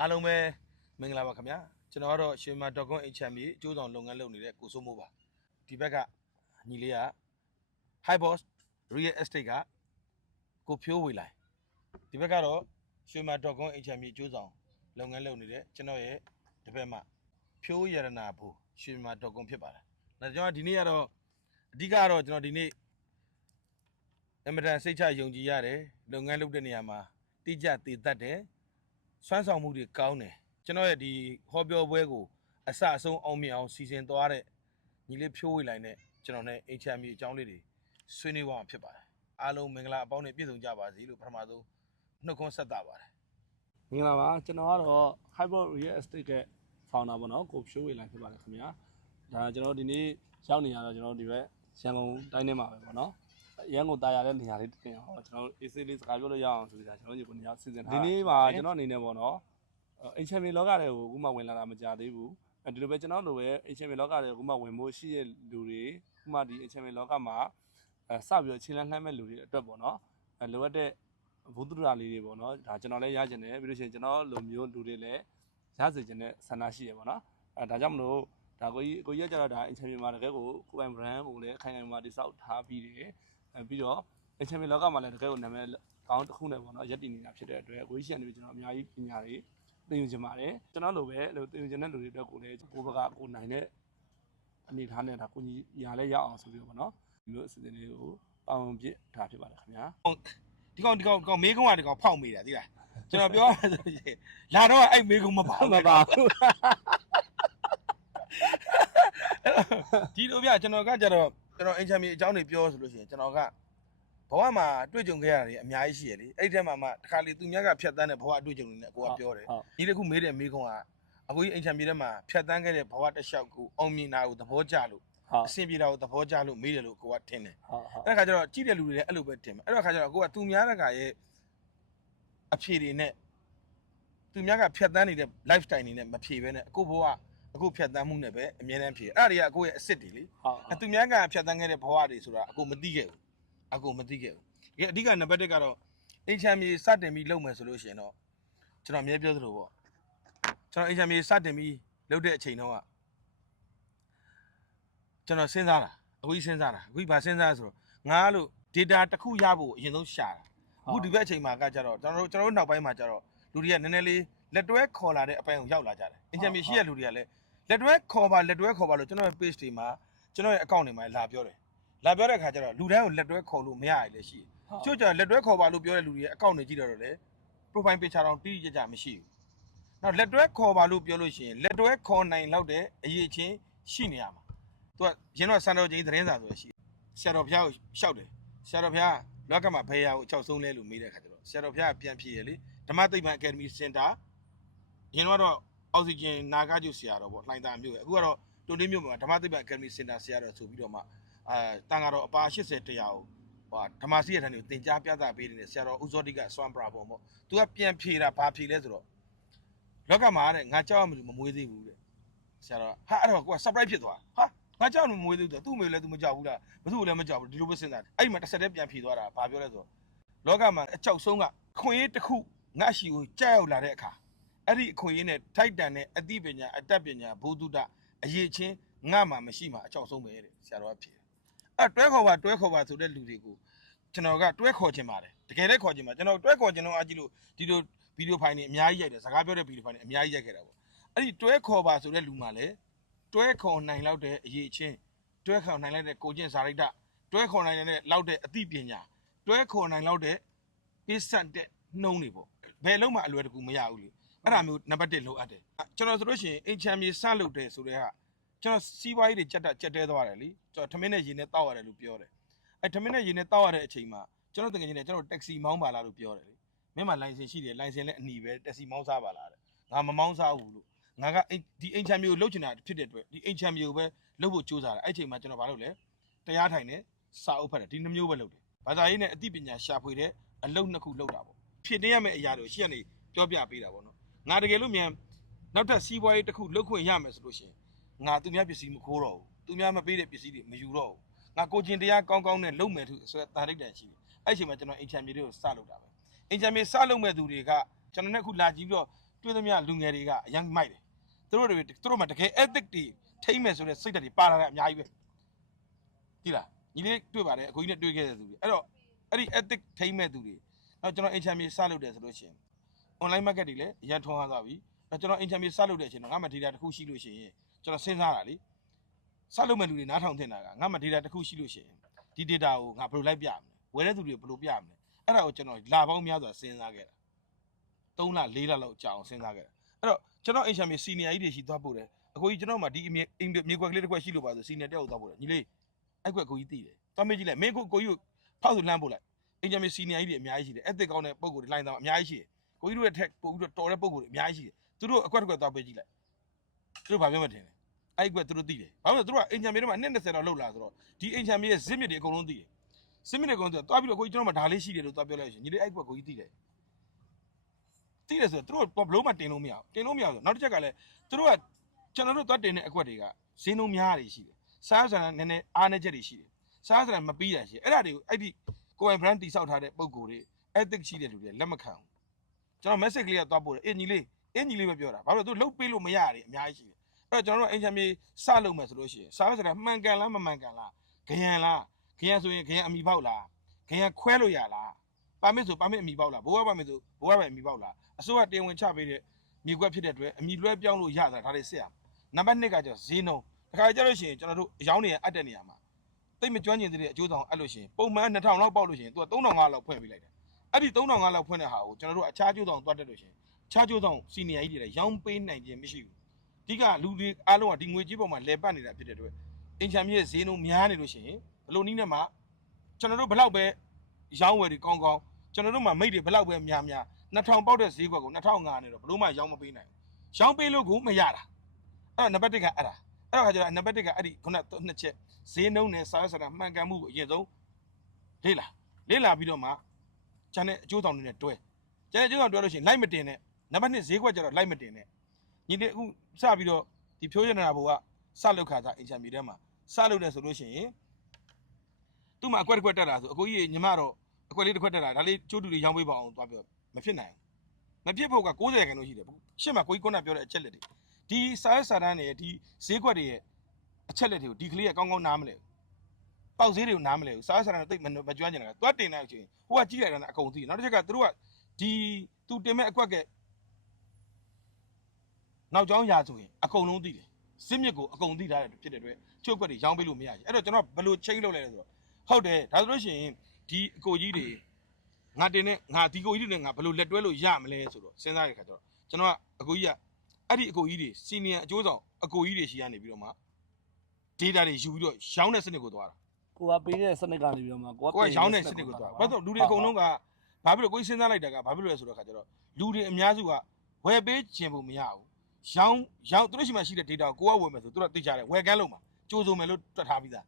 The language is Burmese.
အားလုံးပဲမင်္ဂလာပါခင်ဗျာကျွန်တော်ကတော့ရွှေမာဒေါကွန် HM အကျိုးဆောင်လုပ်ငန်းလုပ်နေတဲ့ကိုစိုးမိုးပါဒီဘက်ကညီလေးက High Boss Real Estate ကကိုဖြိုးဝေလိုက်ဒီဘက်ကတော့ရွှေမာဒေါကွန် HM အကျိုးဆောင်လုပ်ငန်းလုပ်နေတဲ့ကျွန်တော်ရဲ့ဒီဘက်မှာဖြိုးရတနာဘူရွှေမာဒေါကွန်ဖြစ်ပါတယ်ဒါကျွန်တော်ဒီနေ့ကတော့အဓိကတော့ကျွန်တော်ဒီနေ့အမတန်စိတ်ချယုံကြည်ရတယ်လုပ်ငန်းလုပ်တဲ့နေရာမှာတိကျတည်တတ်တယ်စွမ်းဆောင်မှုတွေကောင်းတယ်ကျွန်တော်ရဲ့ဒီဟောပြောပွဲကိုအစအဆုံးအောင်မြင်အောင်စီစဉ်သွားတဲ့ညီလေးဖြိုးဝေလိုက်နဲ့ကျွန်တော်နဲ့ HM အကြောင်းလေးတွေဆွေးနွေးသွားမှာဖြစ်ပါတယ်အားလုံးမင်္ဂလာအပေါင်းနဲ့ပြည့်စုံကြပါစေလို့ပထမဆုံးနှုတ်ခွန်းဆက်တာပါတယ်မင်္ဂလာပါကျွန်တော်ကတော့ Hyper Real Estate ရဲ့ founder ပေါ့နော်ကိုဖြိုးဝေလိုက်ဖြစ်ပါတယ်ခင်ဗျာဒါကျွန်တော်ဒီနေ့ရောက်နေရတော့ကျွန်တော်ဒီဘက်ရန်ကုန်တိုင်းထဲမှာပဲပေါ့နော်ရန်ကုန်တာယာတဲ့နေရာလေးတင်အောင်ကျွန်တော် AC လေးစကားပြောလို့ရအောင်ဆိုတာကျွန်တော်ညီကိုနေရာစီစဉ်ထားဒီနေ့မှာကျွန်တော်အနေနဲ့ပေါ့နော် HM လောကတွေကိုအခုမှဝင်လာတာမကြသေးဘူးဒီလိုပဲကျွန်တော်လိုပဲ HM လောကတွေအခုမှဝင်ဖို့ရှိတဲ့လူတွေအခုမှဒီ HM လောကမှာစပြီးတော့ခြေလှမ်းလှမ်းမဲ့လူတွေအတွက်ပေါ့နော်လိုအပ်တဲ့ဘုဒ္ဓရာလေးတွေပေါ့နော်ဒါကျွန်တော်လည်းရကျင်တယ်ပြီးလို့ရှိရင်ကျွန်တော်လိုမျိုးလူတွေလည်းရစေချင်တဲ့ဆန္ဒရှိရပေါ့နော်ဒါကြောင့်မလို့ဒါကိုကြီးကကြတော့ဒါ HM မှာတကယ်ကိုကိုယ်ပိုင် brand ကိုလည်းခိုင်ခိုင်မာတိစောက်ထားပြီးတယ်ပြီးတော့ HM လောကမှာလည်းတကယ်ကိုနာမည်ကောင်းတစ်ခုနဲ့ပေါ့နော်ရက်တည်နေတာဖြစ်တဲ့အတွက်ကိုကြီးရှင်တွေကျွန်တော်အများကြီးပညာတွေသင်ယူချင်ပါတယ်ကျွန်တော်လိုပဲသင်ယူချင်တဲ့လူတွေအတွက်ကိုလည်းကိုဘကကိုနိုင်တဲ့အနေထားနဲ့ဒါကိုကြီးညာလည်းရအောင်ဆိုပြီးတော့ပေါ့နော်ဒီလိုအစီအစဉ်လေးကိုပေါင်းပြထားဖြစ်ပါတယ်ခင်ဗျာဒီကောင်မေးခွန်းကဒီကောင်ဖောက်မိတာသိလားကျွန်တော်ပြောရဆိုရင်လာတော့အဲ့မေးခွန်းမပါဘူးဒီလိုပြကျွန်တော်ကကြတော့ကျွန်တော် HM အကြောင်းတွေပြောဆိုလို့ရှိရင်ကျွန်တော်ကဘဝမှာတွေ့ကြုံခဲ့ရတယ်အများကြီးရှိရလေအဲ့ဒီထဲမှာမှတခါလေသူများကဖြတ်တန်းတဲ့ဘဝတွေ့ကြုံနေတယ်ကိုကပြောတယ်ဒီတစ်ခုမေးတဲ့မေးခွန်းကအခုကြီး HM ထဲမှာဖြတ်တန်းခဲ့တဲ့ဘဝတစ်လျှောက်ကိုအောင်မြင်တာကိုသဘောကျလို့အဆင်ပြေတာကိုသဘောကျလို့မေးတယ်လို့ကိုကထင်တယ်အဲ့ဒါခါကျတော့ကြည့်တဲ့လူတွေလည်းအဲ့လိုပဲထင်တယ်အဲ့တော့ခါကျတော့ကိုကသူများတကရဲ့အဖြေတွေနဲ့သူများကဖြတ်တန်းနေတဲ့ lifestyle နေနဲ့မဖြေဘဲနဲ့အခုဘဝအခုဖြတ်တန်းမှုနဲ့ပဲအမြဲတမ်းဖြေအဲ့ဒါတွေကအခုရဲ့အစ်စ်တွေလေသူများကဖြတ်တန်းခဲ့တဲ့ဘဝတွေဆိုတာအခုမသိခဲ့ဘူးအခုမသိခဲ့ဘူးအဓိကနံပါတ်1ကတော့ HM စတင်ပြီးလုပ်မယ်ဆိုလို့ရှိရင်တော့ကျွန်တော်အမြဲပြောသလိုပေါ့ကျွန်တော် HM စတင်ပြီးလုပ်တဲ့အချိန်တော့ကျွန်တော်စဉ်းစားတာအခုစဉ်းစားတာအခုဘာစဉ်းစားဆိုတော့ငါလို့ data တစ်ခုရဖို့အရင်ဆုံးရှာတာအခုဒီဘက်အချိန်မှာကကြတော့ကျွန်တော်တို့နောက်ပိုင်းမှာကြတော့လူတွေကနည်းနည်းလေးလက်တွဲခေါ်လာတဲ့အပိုင်းကိုရောက်လာကြတယ် HM ရှိတဲ့လူတွေကလည်းလက်တွဲခေါ်ပါလို့ကျွန်တော်ရဲ့ page တွေမှာကျွန်တော်ရဲ့ account တွေမှာလာပြောတယ်လာပြောတဲ့အခါကျတော့လူတိုင်းကိုလက်တွဲခေါ်လို့မရရလေရှိချို့ကျလက်တွဲခေါ်ပါလို့ပြောတဲ့လူတွေရဲ့ account တွေကြည့်တော့လေ profile picture တောင်တိတိကျကျမရှိဘူး။နောက်လက်တွဲခေါ်ပါလို့ပြောလို့ရှိရင်လက်တွဲခေါ်နိုင်လောက်တဲ့အရေးချင်းရှိနေရမှာ။သူကရင်းတော့စံတော်ကြီးသတင်းစာဆိုရရှိဆရာတော်ဘုရားကိုရှောက်တယ်။ဆရာတော်ဘုရားလောကမှာဘယ်ရာကိုအချောက်ဆုံးလဲလို့မေးတဲ့အခါကျတော့ဆရာတော်ဘုရားပြန်ဖြေရလေဓမ္မသိပ္ပံ Academy Center ရင်းတော့အောက်ဆီဂျင်နာဂကျုဆရာတော်ပေါ့လှိုင်သာမြို့ရဲ့အခုကတော့တိုလေးမြို့မှာဓမ္မသိပ္ပံ Academy Center ဆရာတော်ဆိုပြီးတော့မှတန်ကတော့အပါ80တရားကိုဓမ္မစီရထန်ကိုတင် ကြားပြသပေးနေတဲ့ဆရာတော်ဦးဇောတိကစွမ်းပရာပုံပေါ့သူကပြန်ဖြေတာဘာဖြေလဲဆိုတော့လောကမှာတဲ့ငါကြောက်မှမမွေးသေးဘူးတဲ့ဆရာတော်ဟာအဲ့တော့ကိုက surprise ဖြစ်သွားဟာငါကြောက်မှမမွေးသေးဘူးသူ့မေလည်းသူမကြောက်ဘူးလားဘသူ့လည်းမကြောက်ဘူးဒီလိုပဲစဉ်းစားအဲ့ဒီမှာတစ်ဆက်တည်းပြန်ဖြေသွားတာဘာပြောလဲဆိုတော့လောကမှာအကြောက်ဆုံးကခွင့်ရေးတစ်ခုငါရှိကိုကြောက်ရောက်လာတဲ့အခါအဲ့ဒီအခွင့်အရေးနဲ့ထိုက်တန်တဲ့အသိပညာအတတ်ပညာဘုဒ္ဓအရေးချင်းငါမှမရှိမှအကြောက်ဆုံးပဲတဲ့ဆရာတော်ကဖြေတွဲခေါ်ပါဆိုတဲ့လူတွေကိုကျွန်တော်ကတွဲခေါ်ခြင်းပါတယ်တကယ်လည်းခေါ်ခြင်းပါကျွန်တော်တွဲခေါ်ခြင်းတော့အကြည့်လို့ဒီလိုဗီဒီယိုဖိုင်တွေအများကြီးရိုက်တယ်စကားပြောတဲ့ဗီဒီယိုဖိုင်တွေအများကြီးရိုက်ခဲ့တာပေါ့အဲ့ဒီတွဲခေါ်ပါဆိုတဲ့လူမှလည်းတွဲခေါ်နိုင်လောက်တဲ့အရေးချင်းတွဲခေါ်နိုင်လိုက်တဲ့ကိုကျင့်စာရိတ္တတွဲခေါ်နိုင်တဲ့လောက်တဲ့အသိပညာတွဲခေါ်နိုင်လောက်တဲ့ပေးဆက်တဲ့နှုံးတွေပေါ့ဘယ်လုံးမှအလွယ်တကူမရဘူးလေအဲ့ဒါမျိုးနံပါတ်1လိုအပ်တယ်ကျွန်တော်ဆိုလို့ရှိရင်အင်ချမ်းမြေစလုပ်တယ်ဆိုတဲ့ဟာကျွန်တော်စီးပွားရေးတွေကြက်တဲသွားတယ်လीကျွန်တော်ထမင်းနဲ့ရေနဲ့တောက်ရတယ်လို့ပြောတယ်အဲ့ထမင်းနဲ့ရေနဲ့တောက်ရတဲ့အချိန်မှာကျွန်တော်တကယ်ကြီးနဲ့ကျွန်တော်တက္ကစီမောင်းပါလားလို့ပြောတယ်လေမင်းမှာလိုင်စင်ရှိတယ်လိုင်စင်လည်းအနီပဲတက္ကစီမောင်းစားပါလားတဲ့ငါမမောင်းစားဘူးလို့ငါကဒီအိမ်ချမ်းမျိုးကိုလှုပ်ချင်တာဖြစ်တဲ့အတွက်ဒီအိမ်ချမ်းမျိုးကိုပဲလှုပ်ဖို့ကြိုးစားတယ်အဲ့အချိန်မှာကျွန်တော်ဘာလုပ်လဲတရားထိုင်နဲ့စာအုပ်ဖတ်တယ်ဒီနှမျိုးပဲလုပ်တယ်ဘာသာရေးနဲ့အသိပညာရှာဖွေတဲ့အလုပ်နှစ်ခုလုပ်တာပေါ့ဖြစ်နေရမယ့်အရာတွေကိုရှေ့ကနေပြောပြပေးတာပေါ့နော်ငါတကယ်လို့မြန်နောက်ထပ်စီးပွားရေးတစ်ခုလုပ်ခွင့်ရမယ်ဆိုလို့ရှိရင်ငါသူများပစ္စည်းမခိုးတော့ဘူးသူများမပေးတဲ့ပစ္စည်းတွေမယူတော့ဘူးငါကိုကျင်တရားကောင်းကောင်းနဲ့လုပ်မယ်သူဆိုတဲ့တာရိတ်တန်ရှိတယ်အဲ့အချိန်မှာကျွန်တော်အင်ချမ်းမြေတွေကိုစလုပ်တာပဲအင်ချမ်းမြေစလုပ်မဲ့သူတွေကကျွန်တော်နဲ့ခုလာကြည့်ပြီးတော့ တွေ့သမျှလူငယ်တွေကအရင်မိုက်တယ်သူတို့မှတကယ် ethic တွေထိမ့်မယ်ဆိုတဲ့စိတ်ဓာတ်တွေပါလာတဲ့အများကြီးပဲကြည့်လားညီလေးတွေ့ပါတယ်အခုကြီးနဲ့တွေ့ခဲ့တဲ့သူတွေအဲ့တော့အဲ့ဒီ ethic ထိမ့်မဲ့သူတွေနောက်ကျွန်တော် HMA စလုပ်တယ်ဆိုလို့ရှိရင် online market တွေလည်းအရင်ထွန်းကားသွားပြီကျွန်တော် HMA စလုပ်တဲ့အချိန်တော့ငါမှ data တစ်ခုရှိလို့ရှိရင်ကျွန်တော်စဉ်းစားတာလေစလုပ်မဲ့လူတွေနားထောင်တင်တာကငါမှ data တစ်ခုရှိလို့ရှိရင်ဒီ data ကိုငါဘယ်လိုလိုက်ပြမလဲဝယ်တဲ့သူတွေကိုဘယ်လိုပြမလဲအဲ့ဒါကိုကျွန်တော်လာပေါင်းများစွာစဉ်းစားခဲ့တာ3လ4လလောက်ကြာအောင်စဉ်းစားခဲ့တာအဲ့တော့ကျွန်တော် HMA senior ကြီးတွေရှိသွားပို့တယ်အခုကြီးကျွန်တော်မှဒီမြေကွက်ကလေးတစ်ခွက်ရှိလို့ပါဆို senior တက်ကိုသွားပို့တယ်ညီလေးအဲ့ကွက်ကိုကြီးတည်တယ်သွားမေးကြည့်လိုက်မင်းကိုကြီးကိုဖောက်ဆိုလှမ်းပို့လိုက် HMA senior ကြီးတွေအများကြီးရှိတယ်အဲ့တစ်ကောင်းတဲ့ပုံကိုယ်တွေလိုင်းသားအများကြီးရှိတယ်ကိုကြီးတို့ရဲ့ tech ပို့ပြီးတော့တော်တဲ့ပုံကိုယ်တွေအများကြီးရှိတယ်သူတို့အကွက်တစ်ခွက်သွားပေးကြည့်လိုက်သူတို့ဘာပြောမှထင်လဲအဲ့ကွက်သူတို့သိတယ်ဘာလို့လဲသူတို့က HMA တွေမှာ20တော့လောက်လာဆိုတော့ဒီ HMA ရဲ့ zip မြစ်တွေအကုန်လုံးသိတယ် zip မြစ်တွေအကုန်လုံးသွားပြီးတော့ကိုကြီးကျွန်တော်မှဒါလေးရှိတယ်လို့သွားပြောလိုက်ရှင်ညီလေးအဲ့ကွက်ကိုကြီးသိတယ်သိတယ်ဆိုတော့သူတို့ဘလို့မှတင်လို့မရဘူးတင်လို့မရဘူးနောက်တစ်ချက်ကလည်းသူတို့ကကျွန်တော်တို့သွားတင်တဲ့အကွက်တွေကဈေးနှုန်းများတွေရှိတယ်စားစရာနည်းနည်းအားနည်းချက်တွေရှိတယ်စားစရာမပြီးတာရှိအဲ့ဒါတွေကိုအဲ့ဒီကိုယ်ပိုင် brand တိစောက်ထားတဲ့ပုံကိုယ်တွေ ethic ရှိတဲ့လူတွေလက်မခံဘူးကျွန်တော် message ကလေးကသွားပို့တယ်အင်ကြီးလေးပဲပြောတာဘာလို့သူလှုပ်ပေးလို့မရရတယ်အများကြီးရှိတယ်အဲ့တော့ကျွန်တော်တို့ HMA စလုပ်မယ်ဆိုလို့ရှိရင်စားစရာမှန်ကန်လားမမှန်ကန်လားခရံလားခရံဆိုရင်ခရံအမိပေါက်လားခရံခွဲလို့ရလားပါမစ်ဆိုပါမစ်အမိပေါက်လားဘိုးဘပါမစ်ဆိုဘိုးဘပဲအမိပေါက်လားအစိုးရတင်ဝင်ချပေးတဲ့မြေကွက်ဖြစ်တဲ့အတွက်အမိလွှဲပြောင်းလို့ရတာဒါတွေစစ်ရနံပါတ်1ကကျတော့ဈေးနှုန်းတခါကြလို့ရှိရင်ကျွန်တော်တို့အယောင်းနေရအပ်တဲ့နေရာမှာတိတ်မကျွမ်းကျင်တဲ့အကျိုးဆောင်အဲ့လို့ရှိရင်ပုံမှန်2000လောက်ပေါက်လို့ရှိရင်သူက3500လောက်ဖွင့်ပေးလိုက်တယ်အဲ့ဒီ3500လောက်ဖွင့်တဲ့ဟာကိုကျွန်တော်တို့အခြားကျိုးဆောင်သွားတက်လို့ရှိရင်အခြားကျိုးဆောင်စီနီယာကြီးတွေလည်းရောင်းပေးနိုင်ခြင်းမရှိဘူးအဓိကလူတွေအားလုံးကဒီငွေကြေးပေါ်မှာလဲပတ်နေတာဖြစ်တဲ့အတွက်အင်ချမ်မြေရဲ့ဈေးနှုန်းများနေလို့ရှိရင်ဘလို့နည်းနဲ့မှကျွန်တော်တို့ဘလောက်ပဲရောင်းဝယ်တွေကောင်းကျွန်တော်တို့မှမိတ်တွေဘလောက်ပဲများ2000ပေါက်တဲ့ဈေးကွက်ကို2500နဲ့တော့ဘလို့မှရောင်းမပေးနိုင်ဘူးရောင်းပေးလို့ကိုမရတာအဲ့တော့နံပါတ်1ကအဲ့ဒါခါကျတော့နံပါတ်1ကအဲ့ဒီခုနနှစ်ချက်ဈေးနှုန်းနဲ့စားရစရာမှန်ကန်မှုကိုအရင်ဆုံးလေ့လာပြီးတော့မှကျန်တဲ့အကျိုးဆောင်တွေနဲ့တွဲကျန်တဲ့အကျိုးဆောင်တွဲလို့ရှိရင်လိုက်မတင်နဲ့နံပါတ်2ဈေးကွက်ကျတော့လိုက်မတင်နဲ့ညီလေးအခုစပြီးတော့ဒီဖြိုးရနာဘိုကစလုပ်ခါစားအင်ချမ်မီထဲမှာစလုပ်တယ်ဆိုလို့ရှိရင်သူ့မှာအကွက်တစ်ခွက်တက်တာဆိုအကိုကြီးညီမတော့အကွက်လေးတစ်ခွက်တက်တာဒါလေးကျိုးတူလေးရောင်းပေးပါအောင်သွားပြောမဖြစ်နိုင်ဘူးမဖြစ်ဖို့က90ခန်းလို့ရှိတယ်ရှင်းမှာကိုကြီးကုန်းကပြောတဲ့အချက်လက်တွေဒီစာရွက်စာတမ်းတွေဒီဈေးကွက်တွေရဲ့အချက်လက်တွေကိုဒီကလေးကကောင်းကောင်းနားမလဲပေါက်ဈေးတွေကိုနားမလဲဘူးစာရွက်စာတမ်းတွေတိတ်မကျွမ်းကျင်တာသွားတင်တဲ့အချိန်ဟိုကကြည့်လိုက်တာနဲ့အကုန်သိနောက်တစ်ချက်ကသူတို့ကဒီသူတင်မဲ့အကွက်ကနောက်ကျောင်းရာဆိုရင်အကုန်လုံးသိတယ်စစ်မြစ်ကိုအကုန်သိထားတယ်ဖြစ်တဲ့အတွက်ချုပ်ကွက်တွေရောင်းပေးလို့မရဘူးအဲ့တော့ကျွန်တော်ဘယ်လိုချိန်လုပ်လဲဆိုတော့ဟုတ်တယ်ဒါဆိုလို့ရှိရင်ဒီအကိုကြီးတွေငါတင်နဲ့ငါဒီကိုကြီးတွေနဲ့ငါဘယ်လိုလက်တွဲလို့ရမလဲဆိုတော့စဉ်းစားရတဲ့ခါကျတော့ကျွန်တော်ကအကိုကြီးကအဲ့ဒီအကိုကြီးတွေစီနီယာအကျိုးဆောင်အကိုကြီးတွေရှိရနေပြီးတော့မှ data တွေယူပြီးတော့ရောင်းတဲ့စနစ်ကိုသွားတာ ကိုကပေးတဲ့စနစ်ကနေပြီးတော့မှကိုက ရောင်းတဲ့စနစ်ကိုသွားဘာလို့လူတွေအကုန်လုံးကဘာဖြစ်လို့ကိုကြီးစဉ်းစားလိုက်တာကဘာဖြစ်လို့လဲဆိုတော့ခါကျတော့လူတွေအများစုကဝယ်ပေးခြင်းဖို့မရဘူးရောင်းသူတို့ရှိမှရှိတဲ့ data ကိုကိုကဝယ်မယ်ဆိုသူတို့သိကြတယ်ဝယ်ကန်းလုံးမှာကြိုးစုံမယ်လို့တွက်ထားပြီးသား